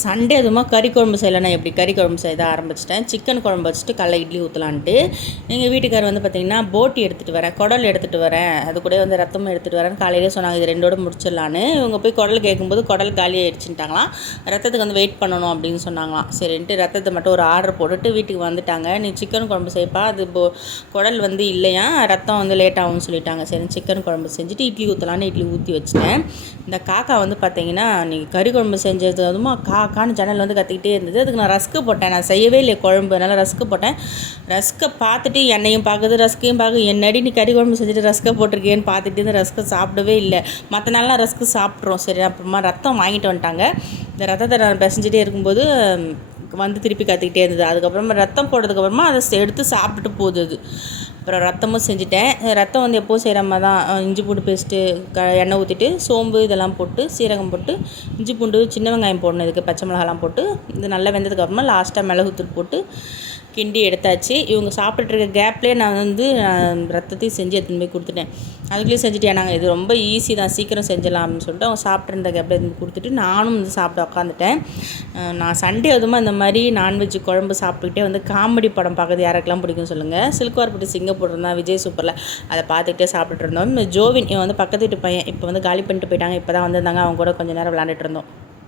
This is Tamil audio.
சண்டே எதுவுமா கறி குழம்பு செய்யலைன்னா எப்படி? கறி குழம்பு செய்ய ஆரம்பிச்சிட்டேன். சிக்கன் குழம்பு வச்சுட்டு கடல இட்லி ஊற்றலான்ட்டு எங்கள் வீட்டுக்கார் வந்து பார்த்திங்கன்னா போட்டி எடுத்துகிட்டு வரேன். குடல் எடுத்துகிட்டு வரேன். அது கூட வந்து ரத்தமும் எடுத்துகிட்டு வரேன் காலையிலே சொன்னாங்க. இது ரெண்டோட முடிச்சிடலான்னு. இவங்க போய் குடல் கேட்கும்போது குடல் காலி ஆயிடுச்சுட்டாங்களாம் ரத்தத்துக்கு வந்து வெயிட் பண்ணணும் அப்படின்னு சொன்னாங்களாம். சரின்ட்டு ரத்தத்தை மட்டும் ஒரு ஆர்டர் போட்டுட்டு வீட்டுக்கு வந்துட்டாங்க. நீ சிக்கன் குழம்பு செய்ப்பா. அது போ குடல் வந்து இல்லையா? ரத்தம் வந்து லேட் ஆகும்னு சொல்லிட்டாங்க. சரி சிக்கன் குழம்பு செஞ்சுட்டு இட்லி ஊற்றலான்னு இட்லி ஊற்றி வச்சுட்டேன். இந்த காக்கா வந்து பார்த்திங்கன்னா நீங்கள் கறி குழம்பு செஞ்சது அதுமா கா காக்கான்னு ஜன்னல் வந்து கத்திக்கிட்டே இருந்தது. அதுக்கு நான் ரஸ்க்கு போட்டேன். நான் செய்யவே இல்லை குழம்பு. அதனால் ரஸ்க்கு போட்டேன். ரஸ்க்கை பார்த்துட்டு என்னையும் பார்க்குது ரஸ்க்கையும் பார்க்குது. என்னடி நீ கறி குழம்பு செஞ்சுட்டு ரஸ்க்கை போட்டிருக்கேன்னு பார்த்துட்டு இருந்து ரஸ்க்கை சாப்பிடவே இல்லை. மற்ற நாள்லாம் ரஸ்க்கு சாப்பிட்றோம். சரி அப்புறமா ரத்தம் வாங்கிட்டு வந்துட்டாங்க. இந்த ரத்தத்தை நான் பிசைஞ்சிட்டே இருக்கும்போது வந்து திருப்பி கத்திக்கிட்டே இருந்தது. அதுக்கப்புறமா ரத்தம் போட்டதுக்கப்புறமா அதை எடுத்து சாப்பிட்டுட்டு போகுது அது. அப்புறம் ரத்தமும் செஞ்சுட்டேன். ரத்தம் வந்து எப்போவும் செய்கிற மாதிரி தான். இஞ்சி பூண்டு பேஸ்ட்டு க எண்ணெய் ஊற்றிட்டு சோம்பு இதெல்லாம் போட்டு சீரகம் போட்டு இஞ்சி பூண்டு சின்ன வெங்காயம் போடணும். இதுக்கு பச்சை மிளகாலாம் போட்டு இது நல்லா வெந்ததுக்கப்புறமா லாஸ்ட்டாக மிளகுத்தூள் போட்டு கிண்டி எடுத்தாச்சு. இவங்க சாப்பிட்டுருக்க கேப்லேயே நான் வந்து ரத்தத்தையும் செஞ்சு எடுத்துன்னு போய் கொடுத்துட்டேன். அதுக்குள்ளேயும் செஞ்சுட்டேன் நாங்கள் இது ரொம்ப ஈஸி தான் சீக்கிரம் செஞ்சலாம்னு சொல்லிட்டு அவங்க சாப்பிட்ருந்த கேப்பில் இருந்து கொடுத்துட்டு நானும் வந்து சாப்பிட உட்காந்துட்டேன் நான் சண்டே அதுமா இந்த மாதிரி நான்வெஜ் குழம்பு சாப்பிட்டுக்கிட்டே வந்து காமெடி படம் பார்க்குறது யாருக்கெல்லாம் பிடிக்கும் சொல்லுங்கள் சில்க்வார்பட்டி சிங்கப்பூர் இருந்தால் விஜய் சூப்பரில் அதை பார்த்துக்கிட்டே சாப்பிட்டுட்டு இருந்தோம். ஜோவின் இவன் வந்து பக்கத்து வீட்டு பையன் இப்போ வந்து காலி பண்ணிட்டு போயிட்டாங்க. இப்போ தான் வந்திருந்தாங்க. அவங்க கூட கொஞ்சம் நேரம் விளாண்டுட்டு இருந்தோம்.